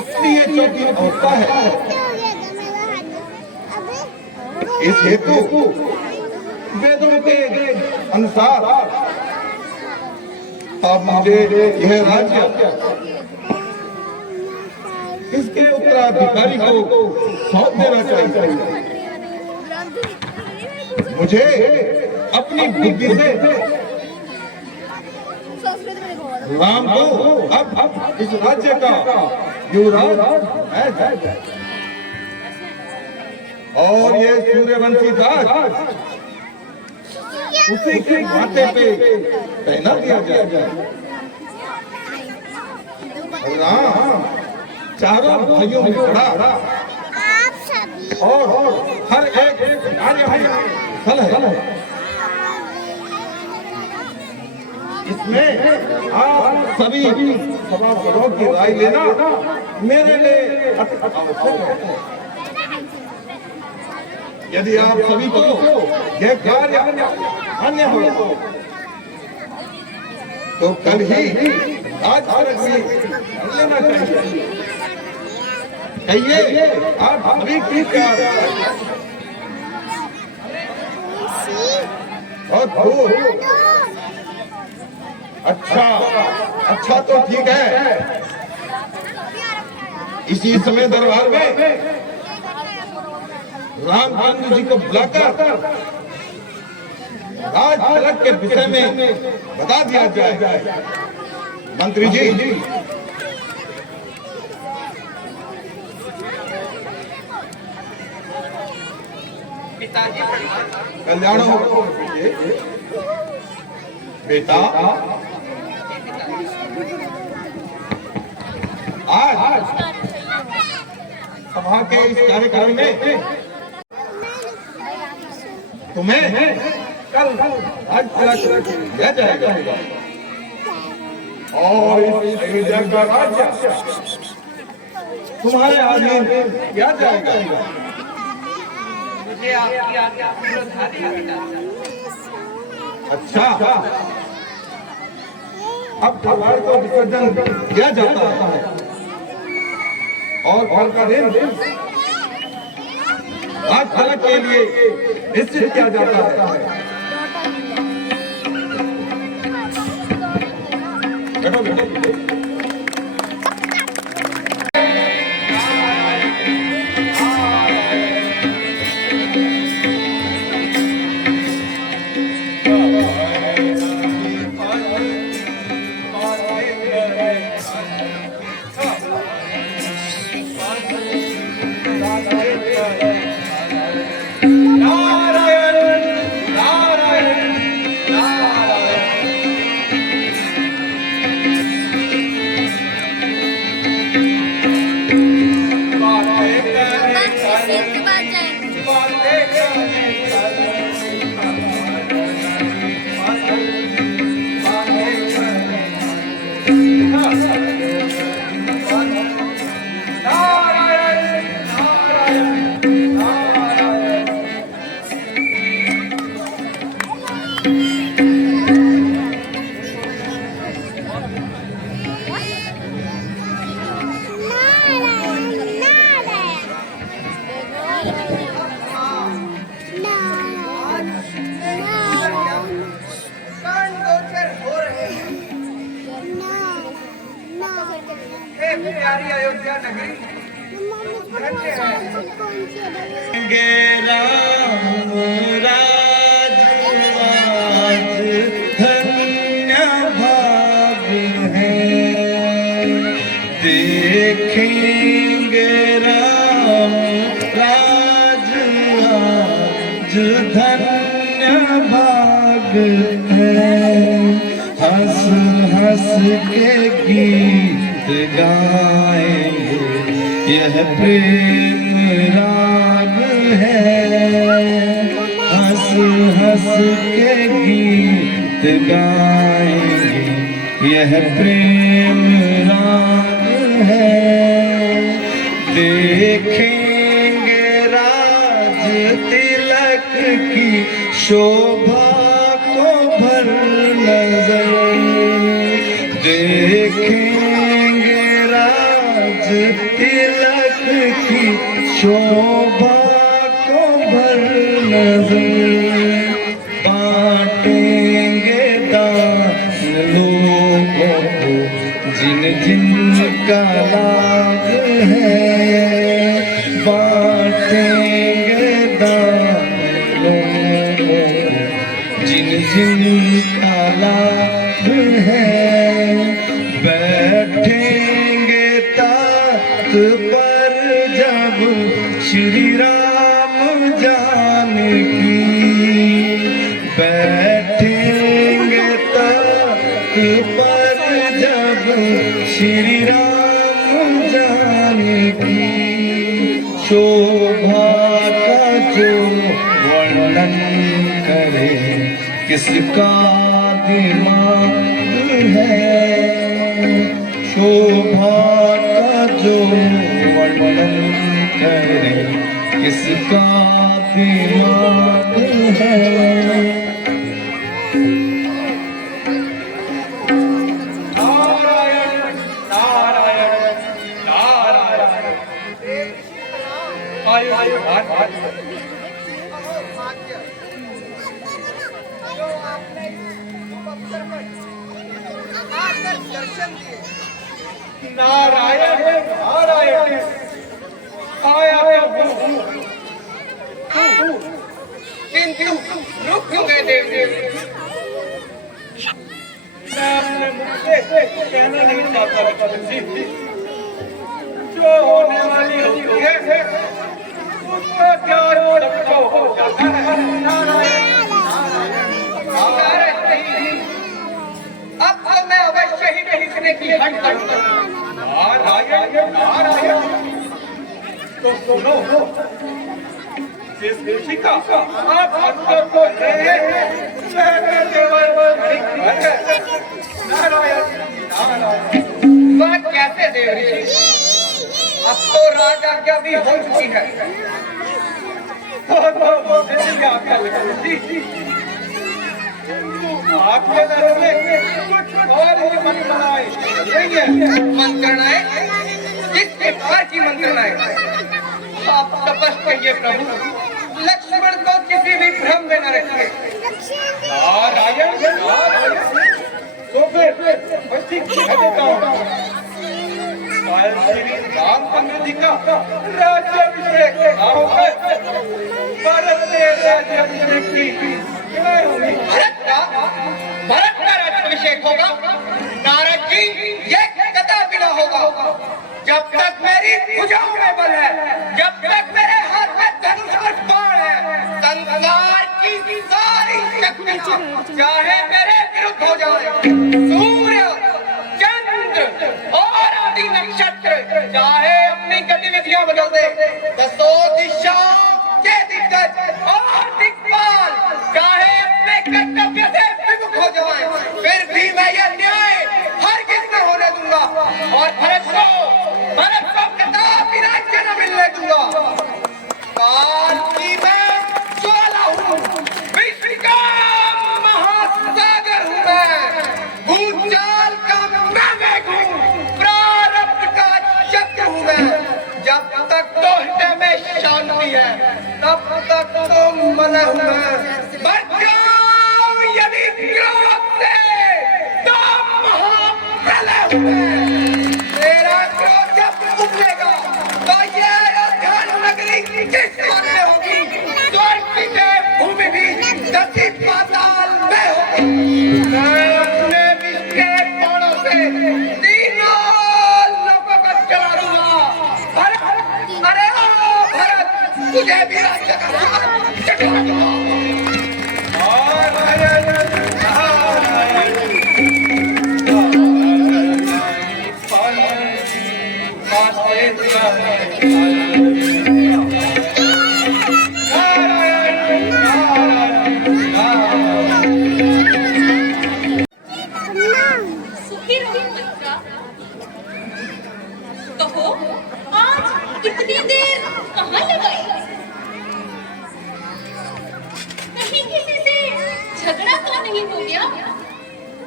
इसलिए चौकी होता है। इस हेतु वेदों के अनुसार अब मुझे यह राज्य इसके उत्तराधिकारी को सौंप देना चाहिए। मुझे अपनी बुद्धि से राम को अब इस राज्य का युवराज है और ये सूर्यवंशी राज उसी के माथे पे पहना दिया जाए। राम चारों भाइयों में खड़ा और हर एक कार्य में फल है। इसमें आप सभी सभासदों की राय लेना मेरे लिए आवश्यक है। यदि आप सभी को यह कार्य अन्य हो तो कल ही आज लेना चाहिए। कहिए आप सभी की अच्छा तो ठीक है। इसी समय दरबार में रामचंद्र जी को बुलाकर राज तिलक के विषय में बता दिया जाए। मंत्री जी कल्याण हो बेटा। आज सभा के इस कार्यक्रम में तुम्हें कल आज तिलक दिया जाएगा और इस अयोध्या का राज्य तुम्हारे अधीन किया जाएगा। मुझे आपकी आज्ञा अच्छा अब भगवान को विसर्जन किया जाता है और का दिन आज तिलक के लिए निश्चित किया जाता है। प्यारी अयोध्या नगरी राम राज आज धन्य भाग है। देखेंगे राम राज आज धन्य भाग है। हंस हंस के गीत गाएंगे यह प्रेम राग है। हंस हंस के गीत गाएंगे यह प्रेम राग है। देखेंगे राज तिलक की शोभा को भर नजर। देखेंगे राज की शोभा को भर नजर बांटेंगे दान लोगों को जिन जिन का लाभ है बांटेंगे दान लोगों को जिन जिन का लाभ है बैठेंगे ताख्त पर जब श्री राम जानकी बैठेंगे ताख्त पर जब श्री राम जानकी शोभा का जो वर्णन करे किसका दिमाग है शोभा का जो वर्णन करे किसका दिमाग है नारायण नारायण नारायण आयु आयु नारायण नारायण आया किंतु रुक गए देव मैं अपने मुख से कहना नहीं चाहता लक्ष्मण जी जो होने वाली होती है उसका क्या सबको हो जाता है नारायण अब तो मैं अवश्य ही लिखने की हट करूंगा नारायण नारायण तो सुनो जिस ऋषि का आप भक्तों को नारायण नारायण वह कैसे देव ऋषि अब तो राजा क्या भी हो चुकी है आपके दर में कुछ और ही मंत्रणाएं नहीं है मंत्रणाएं किस प्रकार की मंत्रणाएं आप तपस करिए प्रभु लक्ष्मण को किसी भी भ्रम में न रखिए नारायण नारायण तो फिर बच्ची कह देता हूँ श्री रामचंद्र जी का राज्याभिषेक भारत ने राज्याभिषेक की भरत का राज्याभिषेक होगा नारद जी ये कदापि न होगा जब तक मेरी भुजाओं में बल है जब तक मेरे हाथ में धनुष और बाण है संसार की सारी शक्तियां चाहे मेरे विरुद्ध हो जाए सूर्य चंद्र और आदि नक्षत्र चाहे अपनी गतिविधियां बदल दे दसों दिशाओं के दिग्गज और दिक्पाल चाहे अपने कर्तव्य से विमुख हो जाए फिर भी मैं यह न्याय हरगिज न होने दूंगा और भरत को कदापि राज्य न मिलने दूंगा काल की मैं ज्वाला हूँ विश्व का महासागर हूँ मैं भूचाल का मैं मेघ हूँ प्रारब्ध का चक्र हूँ मैं जब तक तो हृदय में शांति है तब तक तो मन हूँ मैं बच जाऊं यदि क्रोध से तो महाप्रलय हूँ मैं मेरा क्रोध जब उठेगा तो ये अयोध्या नगरी किस मन में होगी स्वर्ग की भूमि भी धरती पाताल में होगी मैं अपने विष के बाणों से तीनों लोगों को जला दूंगा भरत अरे ओ भरत तुझे भी राज्य का भार चढ़ा दूंगा सुखी रहो बच्चा कहो आज इतनी देर कहाँ लगाई कहीं किसी से झगड़ा तो नहीं हो गया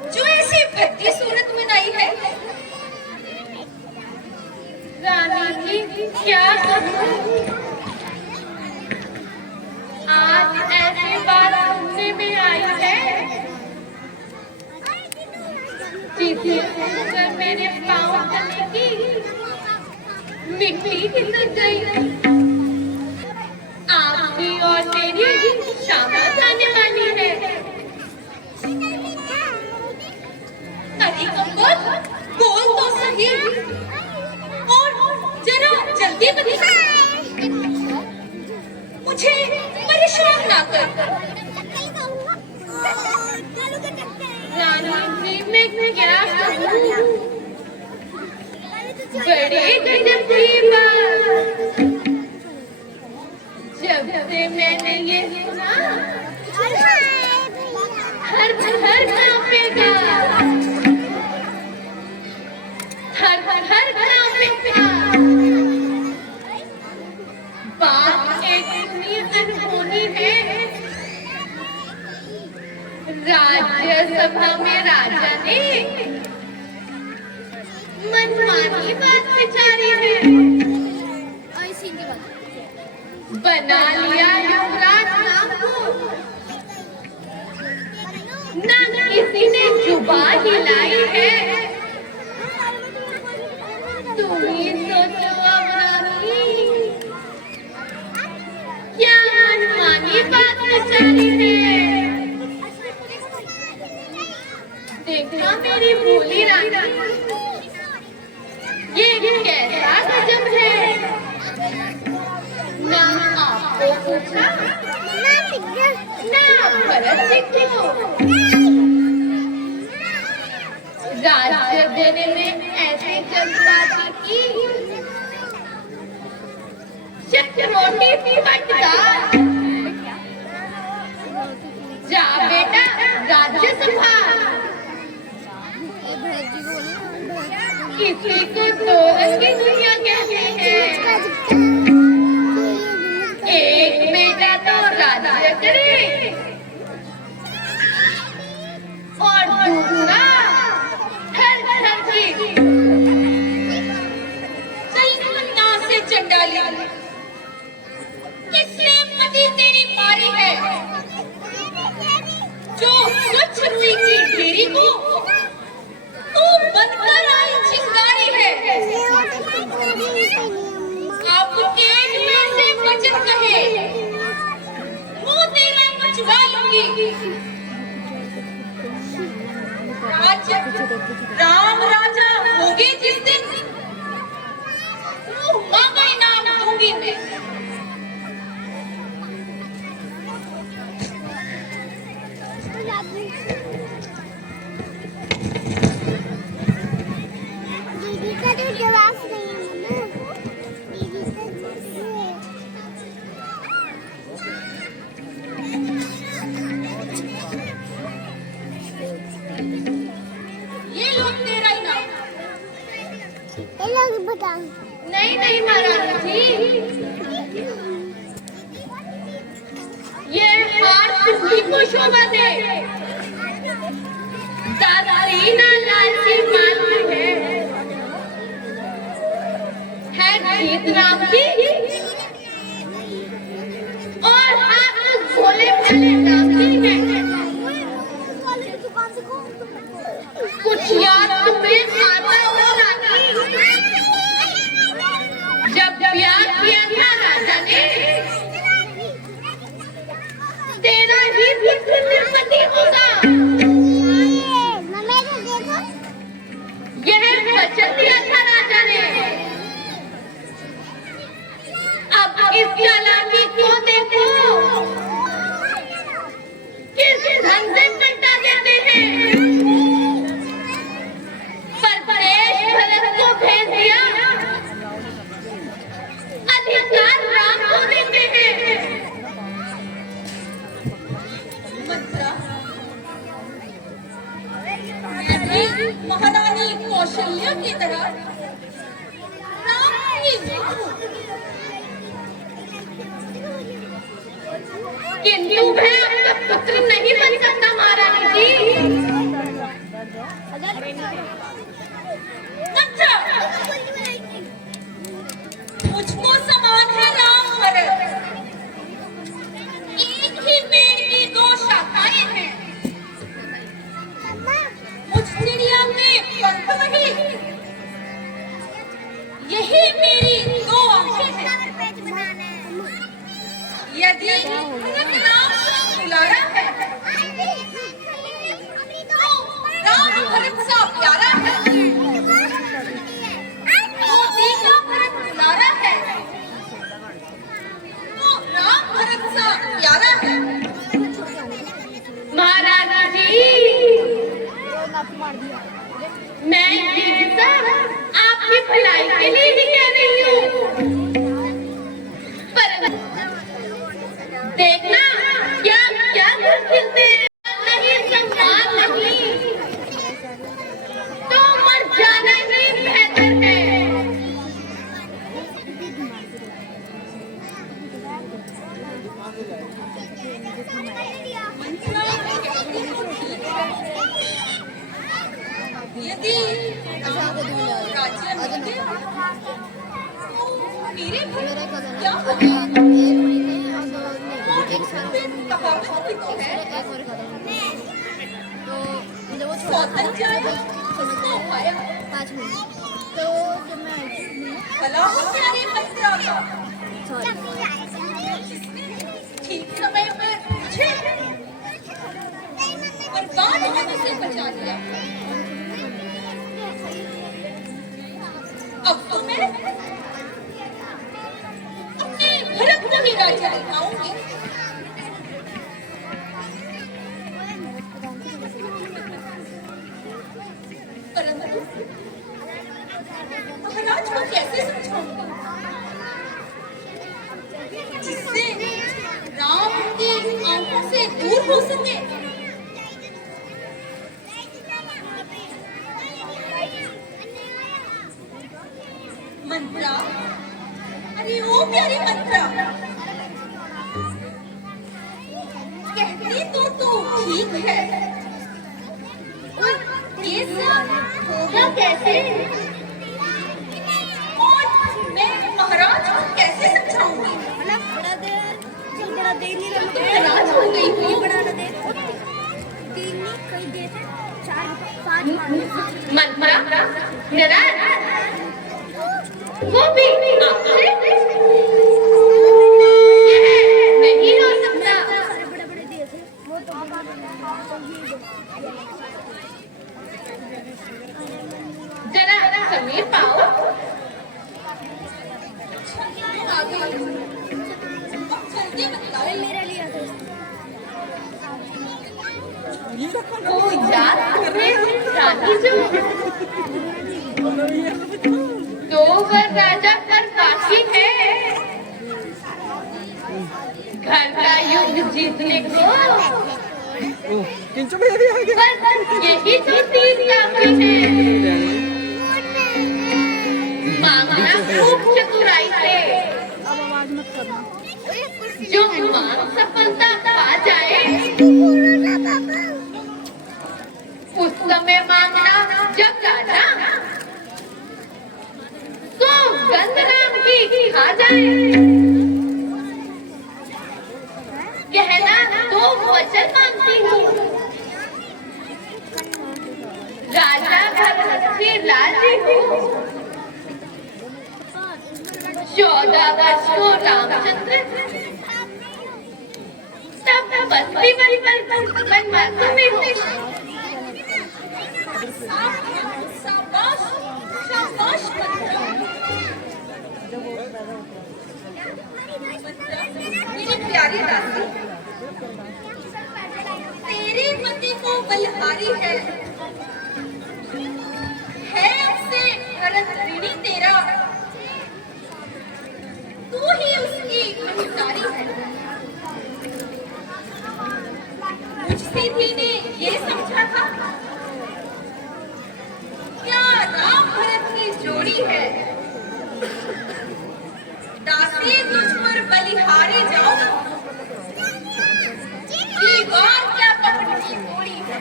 जो ऐसी भद्दी सूरत में आई है रानी कि क्या कहूँ। आज ऐसी बात सुनने में आई है जिसे सुनकर मेरे पाँव तले की मिट्टी खिसक गई। आपकी और मेरी शामत आने वाली है। अरे कमर, बोल तो सही और जरा जल्दी बता। मुझे परेशान ना कर। रानी मैं क्या कहूँ, बड़े गजब की बात। जब से मैंने ये सुना हर कांपेगा, हर कांपेगा। बात एक इतनी अनहोनी है। राज्यसभा में राजा ने मनमानी बात विचारी है। बना लिया युवराज नाम को। ना किसी ने जुबान हिलाई है। तुम ही सोचो अब रानी, क्या मनमानी बात विचारी है। देखा मेरी भोली रानी, ये कैसा गजब है। ना आपको पूछा, ना भरत जी को। राज्य देने में ऐसी जल्दबाजी की, चक्रोटी पटदार। जा बेटा राज्यसभा। किसी को दो रंगी दुनिया कहते हैं। एक बेटा तो राज्य करे और दूसरा घर की। चलना से चंडाली, किसने मदी तेरी मारी है। जो स्वच्छ रुई की ढेरी को तू बनकर आई चिंगारी है। अब केक में से वचन कहे, मुंह तेरा मचवा लूंगी। राम राजा होगे जिस दिन, मुंह मांगा इनाम दूंगी मैं। दीदी का तो जवाब नहीं है मम्मा। दीदी का ये लो तेरा इनाम। ये लोग बता। नहीं महाराज जी, ये हार किसी को शोभा दे। दादारी ना लालची मालूम है जीत राम की। और हाथ भोले भोले राम की है। कुछ याद तुम्हें आता हो रानी, जब प्यार किया था राजा ने, तेरा ही पुत्र निर्पति होगा। यह वचन दिया था राजा ने। अब इस चालाकी को देखो, किस ढंग से पलटा देते हैं। परदेश भरत को भेज दिया, अधिकार राम को देते हैं। महारानी कौशल्या की तरह राम की किंतु मैं आपका पुत्र नहीं बन सकता महारानी जी। अच्छा, यही मेरी दो आंखें हैं। यदि भरत नाम सा दुलारा है, तो राम भरत सा प्यारा है। मोती का भरत दुलारा है, तो राम भरत सा प्यारा है। महारानी जी, मैं ये सब आपकी भलाई के लिए ही कह रही हूँ। पर देखना क्या क्या करते नहीं, सम्मान नहीं, तो मर जाना ही बेहतर है। यदि राज्य मिलते तो मेरे क्या होगा? कहावत भी तो है, सौतन जाए उसको पाया। भला हो प्यारे बच्चा का ठीक समय पर पूछे और बात होने से बचा लिया। अब तो मैं अपने भरत को ही राजा दिखाऊंगी। परंतु महाराज को कैसे समझाऊंगी जिससे राम की आंखों से दूर हो सके? मंत्रा, अरे ओ प्यारी मंत्रा, कहती तो तू ठीक है, और ये सब होगा कैसे? और मैं महाराज को कैसे समझाऊंगी? नाराज हो गई हूँ। मंत्रा, नाराज वो भी आपसे यह नहीं हो सकता। जरा समीर पाओ। आ गई, जल्दी बताओ। वो याद तुम्हें रानी जो दो वर राजा पर बाकी है घर का युद्ध जीतने को। बस यही तो तीन काफी है। मांगना खूब चतुराई से, जो मांग सफलता पा जाए उस समय मांगना जब राजा तो गंधराम की खा जाए। कहना तो वचन मांगती हूँ, राजा भरत की लाजी हूँ। 14 वर्ष को रामचंद्र तब बस्ती बनवासों में हो। शाबाश शाबाश मेरी प्यारी दासी, तेरे पति को बलिहारी है उससे भरत ऋणी तेरा, तू ही उसकी महतारी है। मुझसे भी ने ये समझा था क्या राम भरत की जोड़ी है, दासी तुझ पर बलिहारे जाओ, दीवार क्या कपट की गोड़ी है।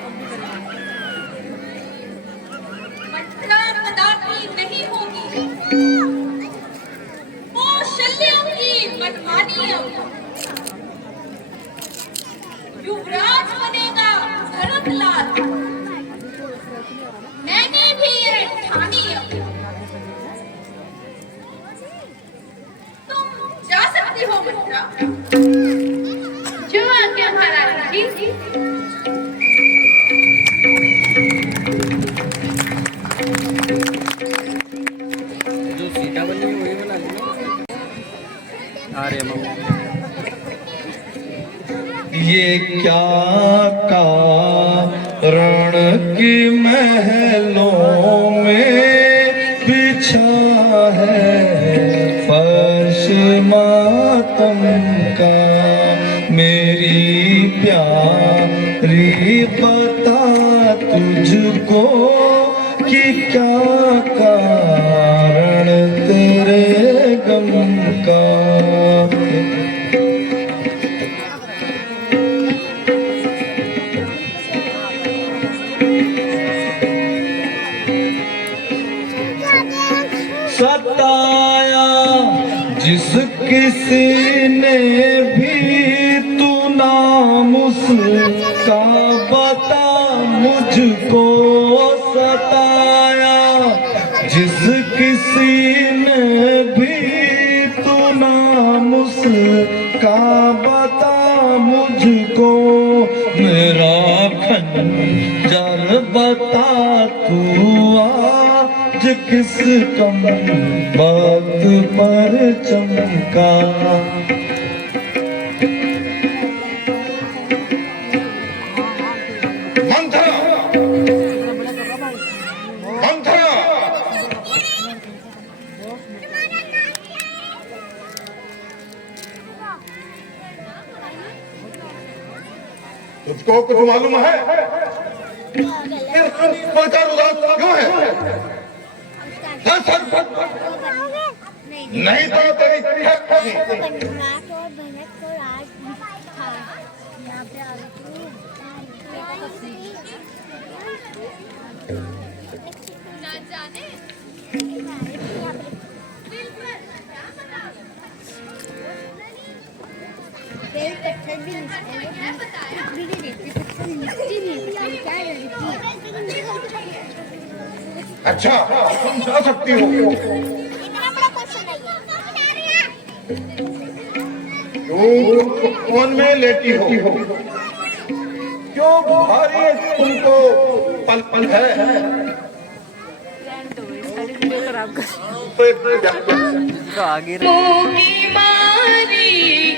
मंत्रा कदापि नहीं होगी, वो शल्यों की मनमानी अब युवराज बनेगा भरत लाल। मैंने भी ये ठानी अब जो आज्ञा महाराज की। जो सीधा बनी है वही बना ली। अरे मम्मी ये क्या कारण की महलों में बिछा है फर्श मातम का, मेरी प्यारी बता तुझको कि क्या कारण तेरे गम का। सताया जिस किसी ने भी तू नाम उसका बता मुझको, सताया जिस किसी ने भी तू नाम उसका बता मुझको, मेरा खंजर बता तू आज किस कम बात पर चमका। मंथरा मंथरा तुझको कुछ मालूम है? प्रकार उदास क्यों है? नहीं तो तेरी भनक को राज था यहाँ पे आ ना जाने अच्छा तुम जा सकती हो। तुम फोन में लेटी हो क्यों? भारी तुमको पल पल है। तो आगे मोगी मारी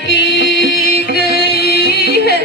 की गई है,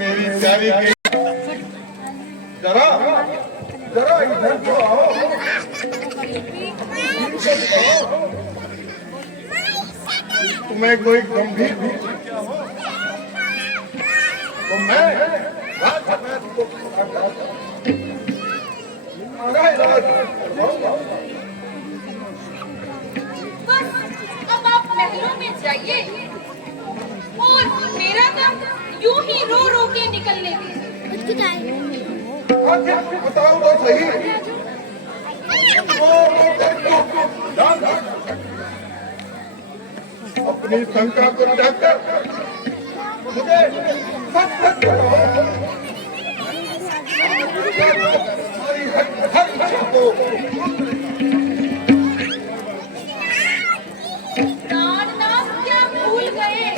मेरी प्यारी की जरा जरा इधर तो आओ। तुम्हें कोई गंभीर तो मैं अब आप महलों में जाइए और मेरा काम यूं ही रो रो के निकलने दीजिए। बताओ तो सही। अपनी शंका को जाकर मुझे सच सच बताओ, हमारी हर इच्छा को प्राणनाथ क्या भूल गए?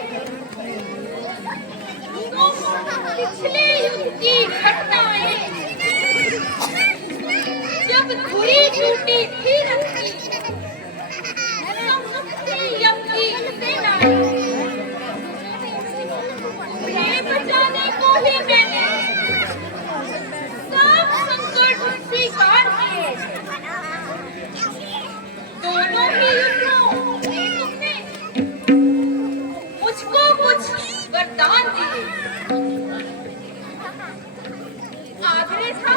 पिछले युद्ध की घटनाएं, जब धुरी टूटी थी रखी, यम की सेनाएं, उन्हें बचाने को ही मैंने सब संकट स्वीकार किए। दोनों ही युद्धों में तुमने मुझको कुछ वरदान दिए। आग्रह था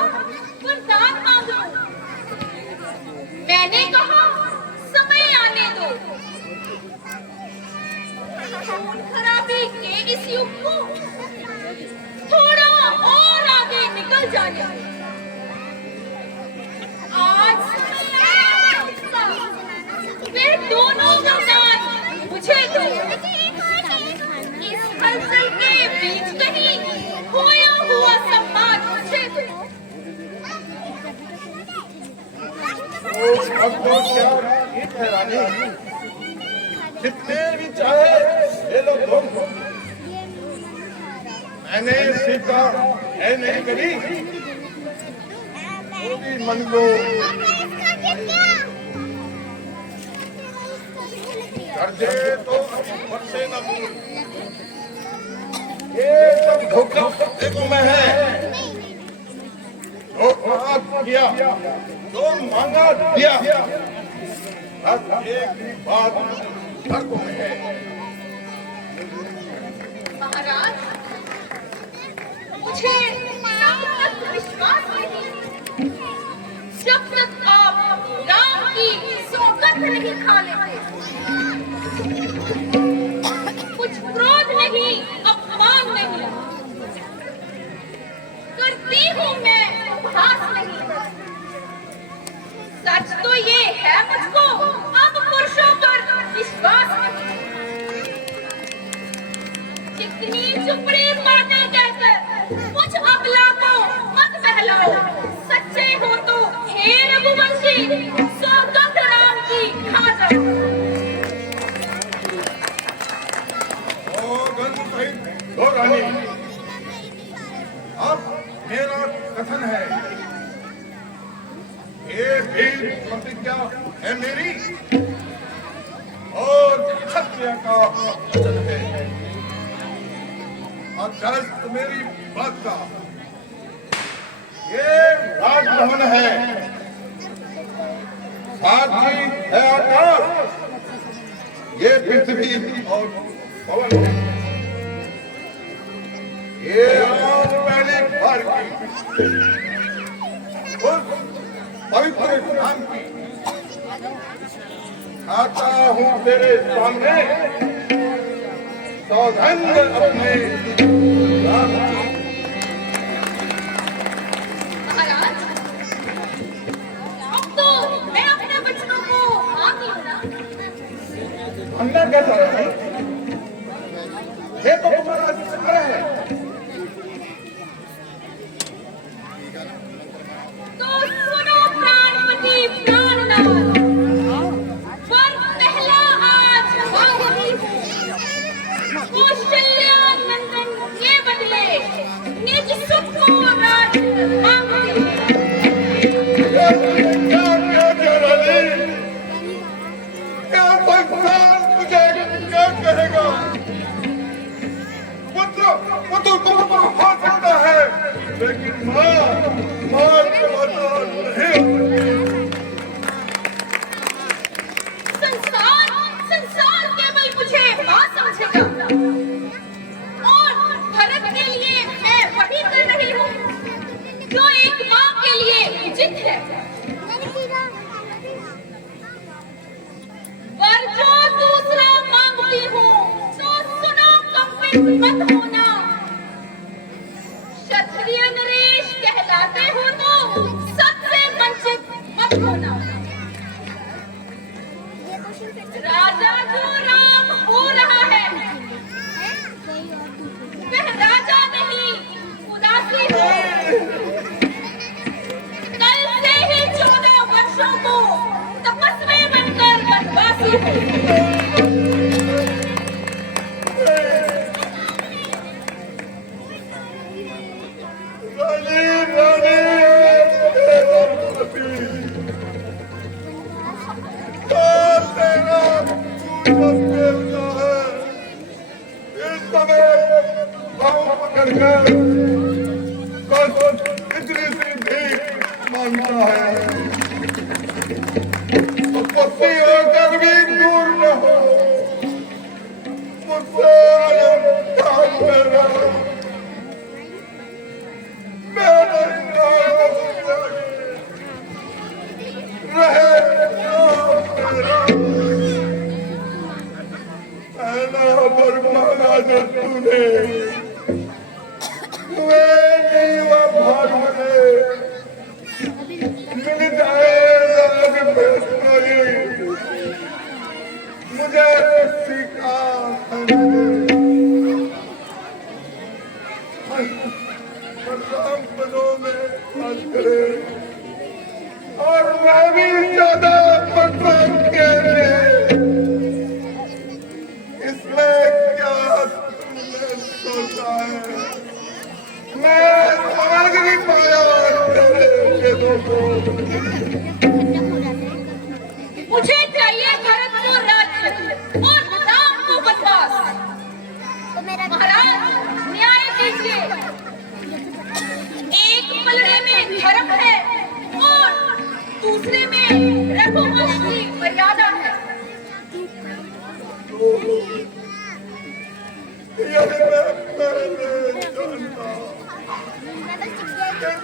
वरदान मांगो, मैंने कहा समय आने दो। खून खराबी के इस युग को थोड़ा और आगे निकल जाने दो। आज वे दोनों वरदान मुझे दो। इस हलचल के बीच कहीं खोया हुआ सम्मान मुझे दो। अब तो क्या ठीक है रानी, जितने भी चाहे ले लो तुम। मैंने सीखा है नहीं कभी, वो भी मन को कर्जे तो बरसे न भूल। ये सब धोखा देखो मैं है, धोखा किया तो मांगा दिया। अब एक ही बात शर्त में है। महाराज, मुझे तब तक विश्वास नहीं जब तक आप राम की सौगंध नहीं खा लेते। कुछ क्रोध नहीं, अपमान नहीं करती हूँ मैं, उपहास नहीं। सच तो ये है मुझको अब पुरुषों पर विश्वास नहीं। जितनी चुपड़ी बातें कहकर मुझ अबला को मत बहलाओ। सच्चे हो तो हे रघुवंशी, सौगंध राम की खा जाओ। सौगंध सहित दो रानी, अब मेरा कथन है, ये भी प्रतिज्ञा है मेरी और क्षत्रिय का वचन है। अध्यस्त मेरी बात का, ये राजभवन है, साक्षी है आकाश, ये पृथ्वी और पवन है। ये आज पहली बार की उस पवित्र नाम की आता हूँ तेरे सामने, सौगंध अपने राम की। महाराज, अब तो मैं अपने वचनों को मांगी हूँ ना। अंदर कैसा है? ये तो तुम्हारा अधिकार है। तो सुनो प्राणपति प्राणनाथ, वर पहला आज मांगती हूँ। कौशल्या नंदन के बदले निज सुख को राज मांगती हूँ। क्या संसार तुझे क्या कहेगा? पुत्र को हो सकता है, लेकिन मां के वरदान नहीं हो सकती। संसार केवल मुझे मां समझेगा, और भरत के लिए मैं वही कर रही हूँ जो एक मां के लिए उचित है। पर जो दूसरा मांगती हूँ तो सुनो, कंपित मत होना। क्षत्रिय नरेश कहलाते हो तो सबसे वंचित मत होना। राजा जो राम हो रहा है, बनवासी हूँ। कल से ही 14 वर्षों को तपस्वी बनकर बनवासी हूँ। मुझे सिखा और मैं भी ज्यादा पसंद के इसमें क्या तुमने सोचा है? मैं समझ नहीं पाया तेरे को। मुझे चाहिए भरत को राज्य और राम को वनवास। महाराज न्याय कीजिए। एक पलड़े में धर्म है और दूसरे में रघुवंश की मर्यादा है।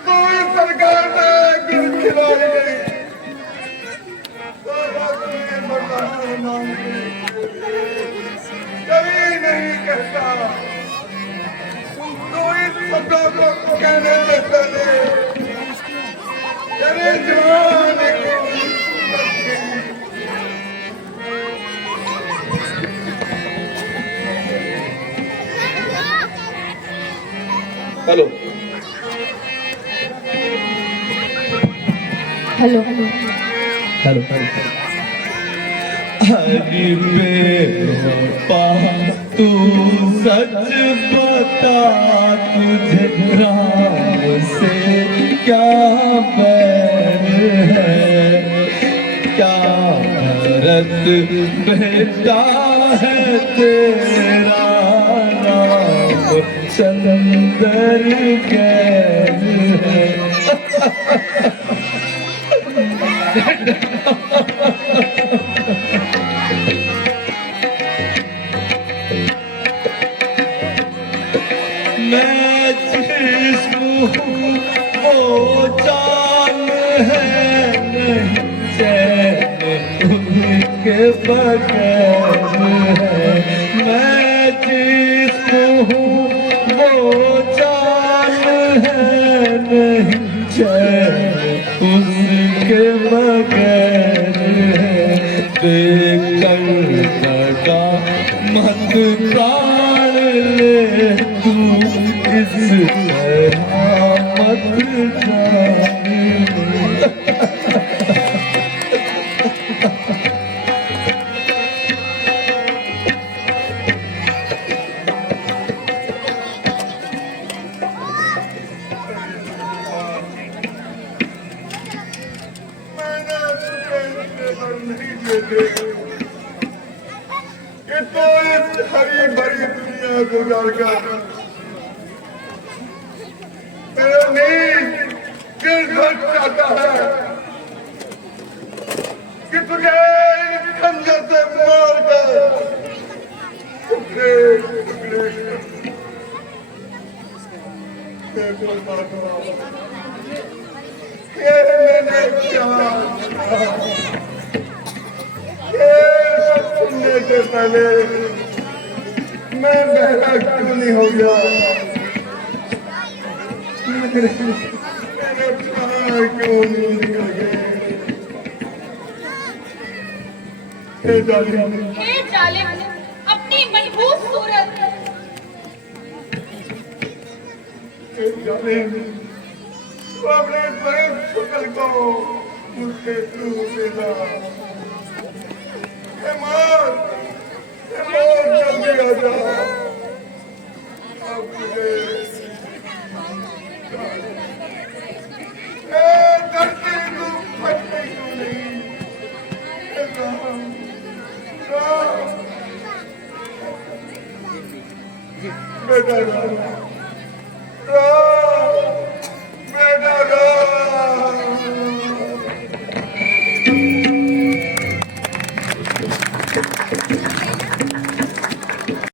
कोई सरकार ने खिलाई नहीं, कभी नहीं कहता, कोई शब्दों को कहने देता नहीं। तेरे जवान हेलो हेलो हेलो हरी बेवफा तू सच बता, तुझे राम से क्या बैर है? क्या भरत बेटा है तेरा, राम चंदर गैर है। मैं जिसको वो जान है नहीं चैन उनके बगैर है। मैं जिसको वो जान है नहीं चैन उसके बगैर है। बेकर लगा मत प्राण ले तू, इस तरह मत जान। ये तो इस हरी भरी दुनिया गुजार कर मेरा नींद दिल धड़क जाता है कि तुझे इस खंजर से मार कर टुकड़े टुकड़े देखो बाबा, ये मैंने क्या सुनने से पहले मैं बहरा क्यों नहीं हो गया? मेरे प्राण क्यों निकल गए? हे जालिम अपनी मनहूस सूरत जाने तो अपने बड़े शुक्र को मुझे तू देना। जल्दी आ जा। अब मुझे धरती को फटने को नहीं। राम, राम, बेटा राम।